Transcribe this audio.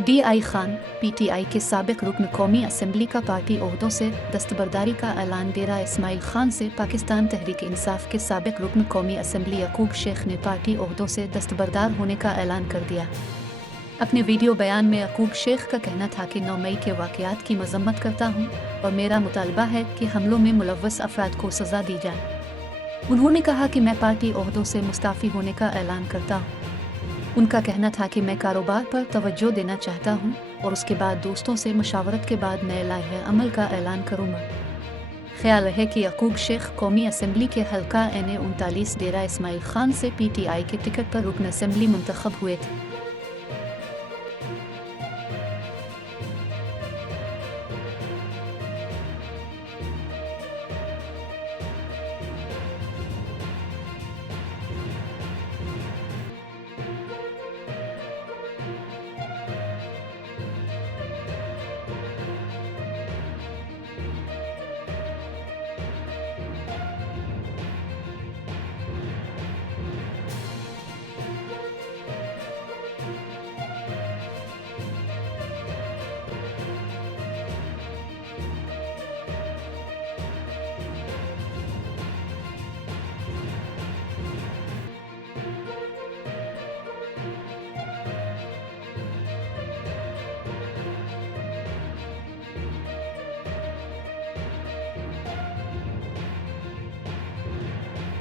DI Khan PTI के साबिक रुकन कौमी असम्बली का पार्टी ओहदों से दस्तबरदारी का ऐलान। डेरा इस्माइल खान से पाकिस्तान तहरीक इंसाफ के साबिक रुकन कौमी असम्बली यकूब शेख ने पार्टी ओहदों से दस्तबरदार होने का ऐलान कर दिया। अपने वीडियो बयान में यकूब शेख का कहना था कि 9 मई के वाक़यात की मजम्मत करता हूँ और मेरा मुतालबा है कि हमलों में मुलव्वस अफराद को सज़ा दी जाए। उन्होंने कहा कि मैं पार्टी ओहदों से मुस्ताफ़ी होने का ऐलान करता हूँ। उनका कहना था कि मैं कारोबार पर तवज्जो देना चाहता हूँ और उसके बाद दोस्तों से मशावरत के बाद नए लाहे अमल का ऐलान करूँगा। ख्याल रहे कि यकूब शेख कौमी असम्बली के हल्का NA 39 डेरा इस्माइल खान से PTI के टिकट पर रुकन असम्बली मुंतखब हुए थे।